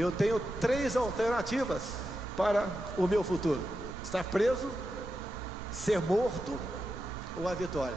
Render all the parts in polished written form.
Eu tenho 3 alternativas para o meu futuro: estar preso, ser morto ou a vitória.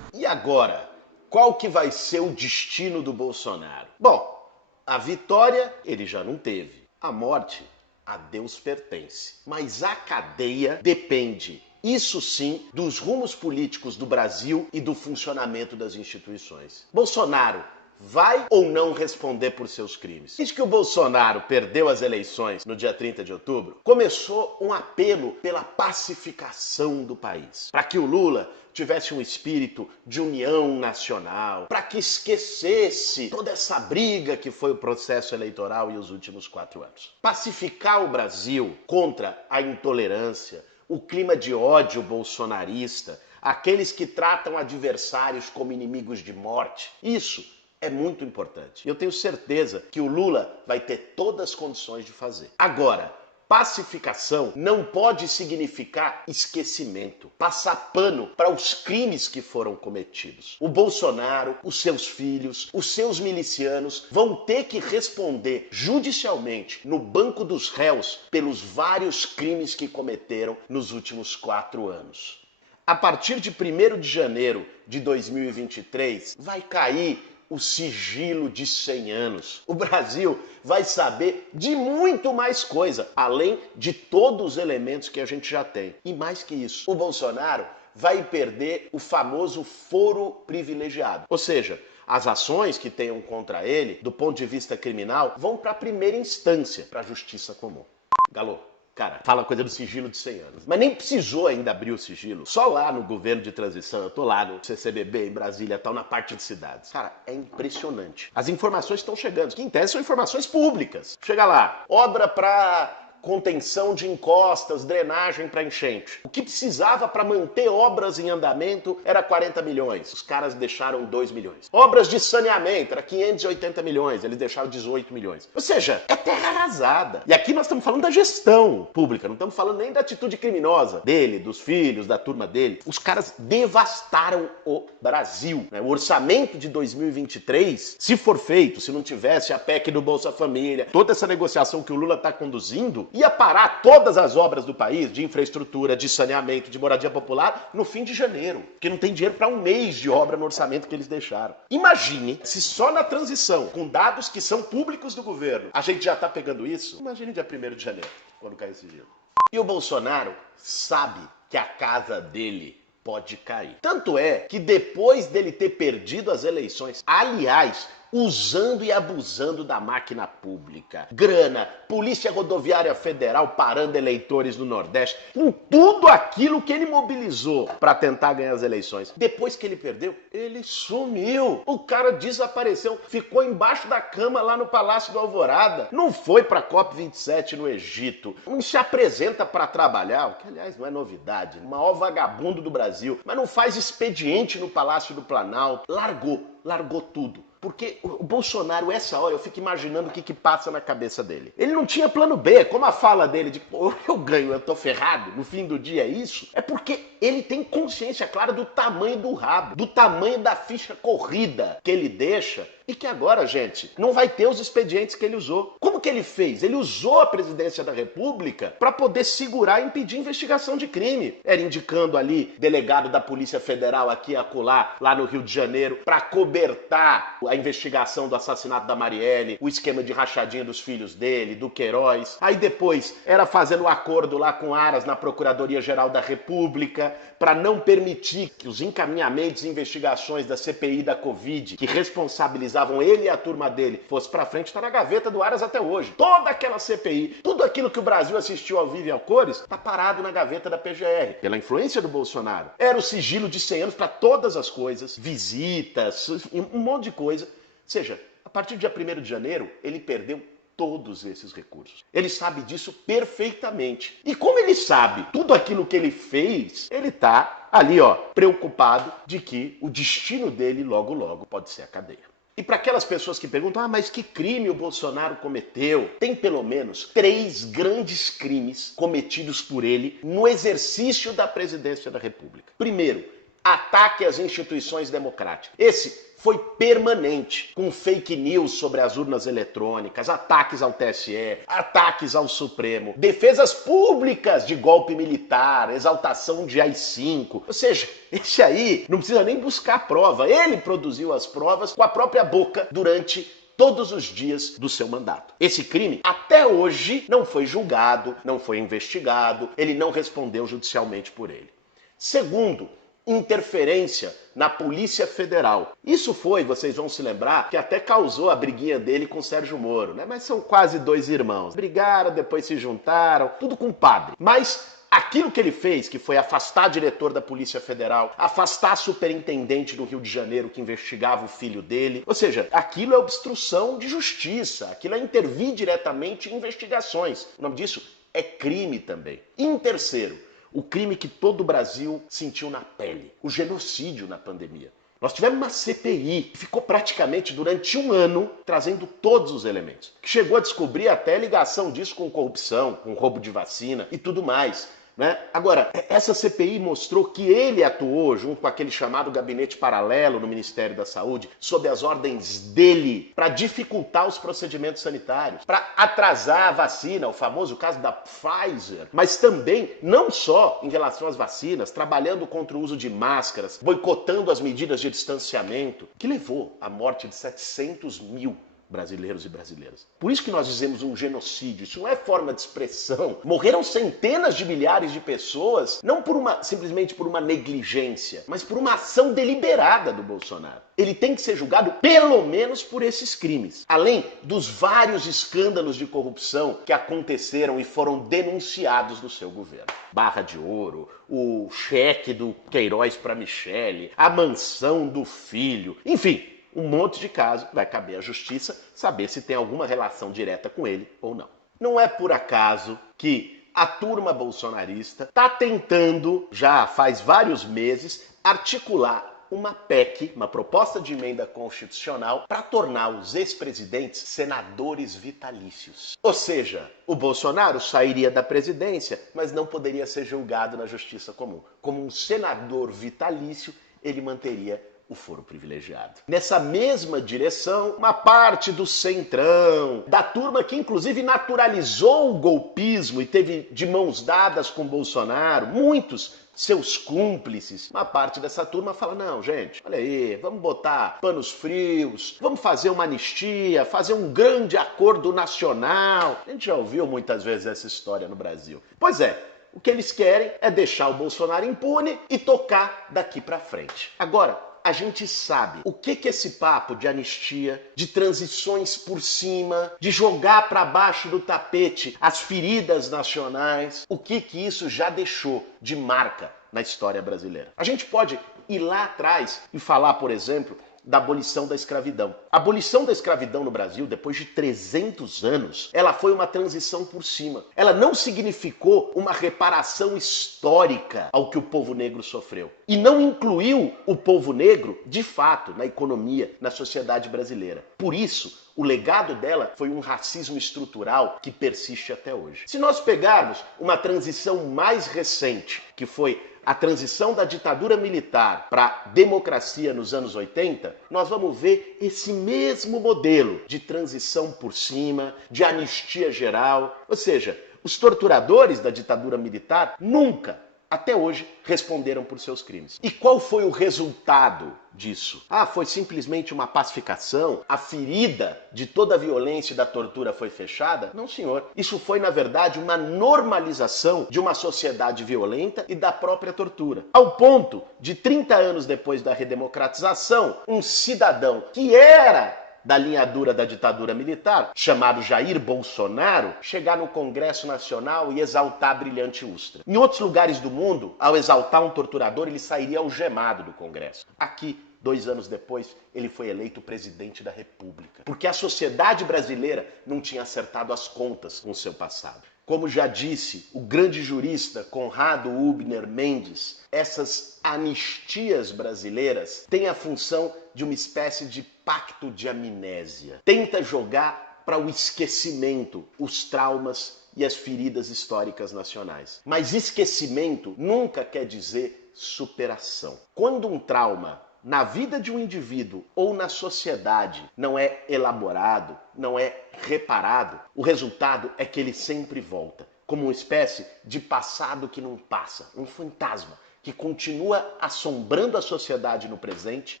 E agora, qual que vai ser o destino do Bolsonaro? Bom, a vitória ele já não teve. A morte, a Deus pertence. Mas a cadeia depende, isso sim, dos rumos políticos do Brasil e do funcionamento das instituições. Bolsonaro vai ou não responder por seus crimes? Desde que o Bolsonaro perdeu as eleições no dia 30 de outubro, começou um apelo pela pacificação do país, para que o Lula tivesse um espírito de união nacional, para que esquecesse toda essa briga que foi o processo eleitoral e os últimos 4 anos. Pacificar o Brasil contra a intolerância, o clima de ódio bolsonarista, aqueles que tratam adversários como inimigos de morte, isso é muito importante. Eu tenho certeza que o Lula vai ter todas as condições de fazer. Agora, pacificação não pode significar esquecimento, passar pano para os crimes que foram cometidos. O Bolsonaro, os seus filhos, os seus milicianos vão ter que responder judicialmente no banco dos réus pelos vários crimes que cometeram nos últimos 4 anos. A partir de 1º de janeiro de 2023, vai cair o sigilo de 100 anos. O Brasil vai saber de muito mais coisa, além de todos os elementos que a gente já tem. E mais que isso, o Bolsonaro vai perder o famoso foro privilegiado. Ou seja, as ações que tenham contra ele, do ponto de vista criminal, vão para a primeira instância, para a justiça comum. Galô. Cara, fala coisa do sigilo de 100 anos. Mas nem precisou ainda abrir o sigilo. Só lá no governo de transição, eu tô lá no CCBB em Brasília, tal, na parte de cidades. Cara, é impressionante. As informações estão chegando, que em tese são informações públicas. Chega lá, obra pra contenção de encostas, drenagem para enchente. O que precisava para manter obras em andamento era 40 milhões. Os caras deixaram 2 milhões. Obras de saneamento era 580 milhões. Eles deixaram 18 milhões. Ou seja, é terra arrasada. E aqui nós estamos falando da gestão pública. Não estamos falando nem da atitude criminosa dele, dos filhos, da turma dele. Os caras devastaram o Brasil. O orçamento de 2023, se for feito, se não tivesse a PEC do Bolsa Família, toda essa negociação que o Lula está conduzindo, ia parar todas as obras do país, de infraestrutura, de saneamento, de moradia popular, no fim de janeiro. Porque não tem dinheiro para um mês de obra no orçamento que eles deixaram. Imagine se só na transição, com dados que são públicos do governo, a gente já está pegando isso. Imagine dia 1º de janeiro, quando cair esse gelo. E o Bolsonaro sabe que a casa dele pode cair. Tanto é que depois dele ter perdido as eleições, aliás, usando e abusando da máquina pública, grana, Polícia Rodoviária Federal parando eleitores no Nordeste, com tudo aquilo que ele mobilizou para tentar ganhar as eleições. Depois que ele perdeu, ele sumiu. O cara desapareceu, ficou embaixo da cama lá no Palácio do Alvorada, não foi para a COP27 no Egito, não se apresenta para trabalhar, o que aliás não é novidade, o maior vagabundo do Brasil, mas não faz expediente no Palácio do Planalto, largou tudo. Porque o Bolsonaro, essa hora, eu fico imaginando o que passa na cabeça dele. Ele não tinha plano B, como a fala dele de eu ganho, eu tô ferrado, no fim do dia é isso. É porque ele tem consciência clara do tamanho do rabo, do tamanho da ficha corrida que ele deixa e que agora, gente, não vai ter os expedientes que ele usou. Como que ele fez? Ele usou a presidência da República para poder segurar e impedir investigação de crime. Era indicando ali delegado da Polícia Federal aqui e acolá, lá no Rio de Janeiro, para cobertar a investigação do assassinato da Marielle, o esquema de rachadinha dos filhos dele, do Queiroz. Aí depois era fazendo um acordo lá com Aras na Procuradoria-Geral da República para não permitir que os encaminhamentos e investigações da CPI da Covid, que responsabilizavam ele e a turma dele, fosse para frente, está na gaveta do Aras até hoje. Toda aquela CPI, tudo aquilo que o Brasil assistiu ao vivo e ao cores, está parado na gaveta da PGR, pela influência do Bolsonaro. Era o sigilo de 100 anos para todas as coisas, visitas, um monte de coisa. Ou seja, a partir do dia 1º de janeiro, ele perdeu todos esses recursos. Ele sabe disso perfeitamente. E como ele sabe tudo aquilo que ele fez, ele tá ali, preocupado de que o destino dele logo pode ser a cadeia. E para aquelas pessoas que perguntam, mas que crime o Bolsonaro cometeu? Tem pelo menos 3 grandes crimes cometidos por ele no exercício da presidência da República. Primeiro, ataque às instituições democráticas. Esse foi permanente, com fake news sobre as urnas eletrônicas, ataques ao TSE, ataques ao Supremo, defesas públicas de golpe militar, exaltação de AI-5. Ou seja, esse aí não precisa nem buscar prova. Ele produziu as provas com a própria boca durante todos os dias do seu mandato. Esse crime, até hoje, não foi julgado, não foi investigado, ele não respondeu judicialmente por ele. Segundo, interferência na Polícia Federal. Isso foi, vocês vão se lembrar, que até causou a briguinha dele com Sérgio Moro, né? Mas são quase dois irmãos. Brigaram, depois se juntaram, tudo com padre. Mas aquilo que ele fez, que foi afastar diretor da Polícia Federal, afastar superintendente do Rio de Janeiro que investigava o filho dele, ou seja, aquilo é obstrução de justiça, aquilo é intervir diretamente em investigações. O nome disso é crime também. E em terceiro, o crime que todo o Brasil sentiu na pele, o genocídio na pandemia. Nós tivemos uma CPI que ficou praticamente durante um ano trazendo todos os elementos. Que chegou a descobrir até ligação disso com corrupção, com roubo de vacina e tudo mais. Né? Agora, essa CPI mostrou que ele atuou junto com aquele chamado gabinete paralelo no Ministério da Saúde, sob as ordens dele, para dificultar os procedimentos sanitários, para atrasar a vacina, o famoso caso da Pfizer, mas também, não só em relação às vacinas, trabalhando contra o uso de máscaras, boicotando as medidas de distanciamento, que levou à morte de 700 mil brasileiros e brasileiras. Por isso que nós dizemos um genocídio, isso não é forma de expressão. Morreram centenas de milhares de pessoas, não simplesmente por uma negligência, mas por uma ação deliberada do Bolsonaro. Ele tem que ser julgado pelo menos por esses crimes, além dos vários escândalos de corrupção que aconteceram e foram denunciados no seu governo. Barra de Ouro, o cheque do Queiroz para Michele, a mansão do filho, enfim, um monte de casos, vai caber à justiça saber se tem alguma relação direta com ele ou não. Não é por acaso que a turma bolsonarista está tentando, já faz vários meses, articular uma PEC, uma proposta de emenda constitucional, para tornar os ex-presidentes senadores vitalícios. Ou seja, o Bolsonaro sairia da presidência, mas não poderia ser julgado na justiça comum. Como um senador vitalício, ele manteria o foro privilegiado. Nessa mesma direção, uma parte do centrão, da turma que inclusive naturalizou o golpismo e teve de mãos dadas com Bolsonaro, muitos seus cúmplices, uma parte dessa turma fala, não, gente, olha aí, vamos botar panos frios, vamos fazer uma anistia, fazer um grande acordo nacional. A gente já ouviu muitas vezes essa história no Brasil. Pois é, o que eles querem é deixar o Bolsonaro impune e tocar daqui pra frente. Agora, a gente sabe o que esse papo de anistia, de transições por cima, de jogar para baixo do tapete as feridas nacionais, o que isso já deixou de marca na história brasileira. A gente pode ir lá atrás e falar, por exemplo, da abolição da escravidão. A abolição da escravidão no Brasil, depois de 300 anos, ela foi uma transição por cima. Ela não significou uma reparação histórica ao que o povo negro sofreu. E não incluiu o povo negro, de fato, na economia, na sociedade brasileira. Por isso, o legado dela foi um racismo estrutural que persiste até hoje. Se nós pegarmos uma transição mais recente, que foi a transição da ditadura militar para a democracia nos anos 80, nós vamos ver esse mesmo modelo de transição por cima, de anistia geral. Ou seja, os torturadores da ditadura militar nunca, até hoje, responderam por seus crimes. E qual foi o resultado disso? Foi simplesmente uma pacificação? A ferida de toda a violência e da tortura foi fechada? Não, senhor. Isso foi, na verdade, uma normalização de uma sociedade violenta e da própria tortura. Ao ponto de, 30 anos depois da redemocratização, um cidadão que era da linha dura da ditadura militar, chamado Jair Bolsonaro, chegar no Congresso Nacional e exaltar a brilhante Ustra. Em outros lugares do mundo, ao exaltar um torturador, ele sairia algemado do Congresso. Aqui, 2 anos depois, ele foi eleito presidente da República. Porque a sociedade brasileira não tinha acertado as contas com o seu passado. Como já disse o grande jurista Conrado Hübner Mendes, essas anistias brasileiras têm a função de uma espécie de pacto de amnésia. Tenta jogar para o esquecimento os traumas e as feridas históricas nacionais. Mas esquecimento nunca quer dizer superação. Quando um trauma na vida de um indivíduo ou na sociedade não é elaborado, não é reparado, o resultado é que ele sempre volta, como uma espécie de passado que não passa, um fantasma que continua assombrando a sociedade no presente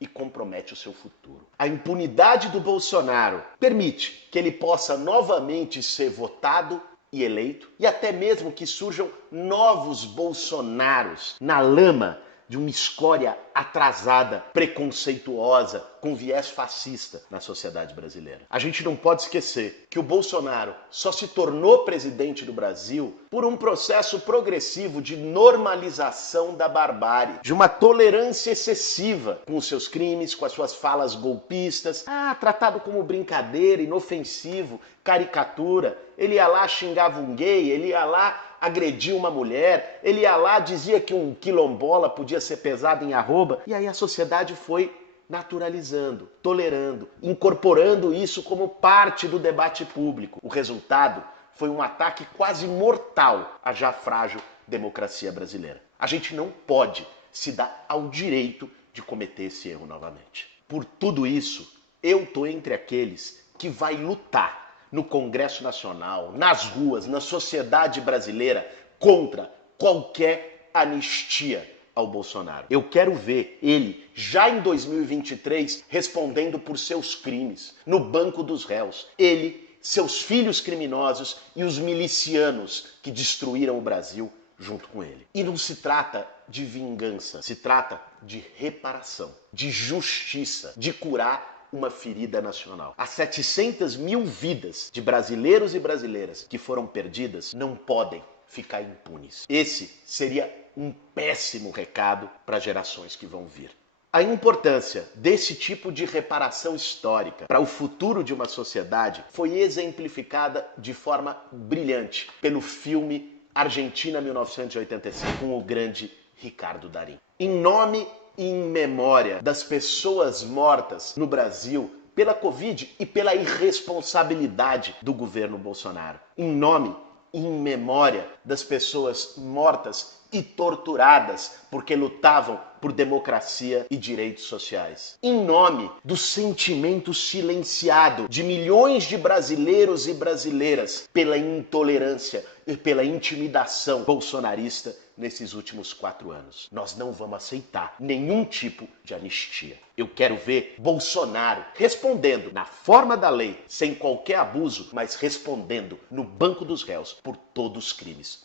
e compromete o seu futuro. A impunidade do Bolsonaro permite que ele possa novamente ser votado e eleito, e até mesmo que surjam novos Bolsonaros na lama de uma escória atrasada, preconceituosa, com viés fascista na sociedade brasileira. A gente não pode esquecer que o Bolsonaro só se tornou presidente do Brasil por um processo progressivo de normalização da barbárie, de uma tolerância excessiva com os seus crimes, com as suas falas golpistas, tratado como brincadeira, inofensivo, caricatura. Ele ia lá, xingava um gay, ele ia lá, agredia uma mulher, ele ia lá, dizia que um quilombola podia ser pesado em arroba, e aí a sociedade foi naturalizando, tolerando, incorporando isso como parte do debate público. O resultado foi um ataque quase mortal à já frágil democracia brasileira. A gente não pode se dar ao direito de cometer esse erro novamente. Por tudo isso, eu tô entre aqueles que vai lutar no Congresso Nacional, nas ruas, na sociedade brasileira, contra qualquer anistia ao Bolsonaro. Eu quero ver ele, já em 2023, respondendo por seus crimes, no banco dos réus. Ele, seus filhos criminosos e os milicianos que destruíram o Brasil junto com ele. E não se trata de vingança, se trata de reparação, de justiça, de curar uma ferida nacional. As 700 mil vidas de brasileiros e brasileiras que foram perdidas não podem ficar impunes. Esse seria um péssimo recado para gerações que vão vir. A importância desse tipo de reparação histórica para o futuro de uma sociedade foi exemplificada de forma brilhante pelo filme Argentina 1985 com o grande Ricardo Darín. Em nome e em memória das pessoas mortas no Brasil pela Covid e pela irresponsabilidade do governo Bolsonaro. Em nome e em memória das pessoas mortas e torturadas porque lutavam por democracia e direitos sociais. Em nome do sentimento silenciado de milhões de brasileiros e brasileiras pela intolerância e pela intimidação bolsonarista nesses últimos 4 anos. Nós não vamos aceitar nenhum tipo de anistia. Eu quero ver Bolsonaro respondendo na forma da lei, sem qualquer abuso, mas respondendo no banco dos réus por todos os crimes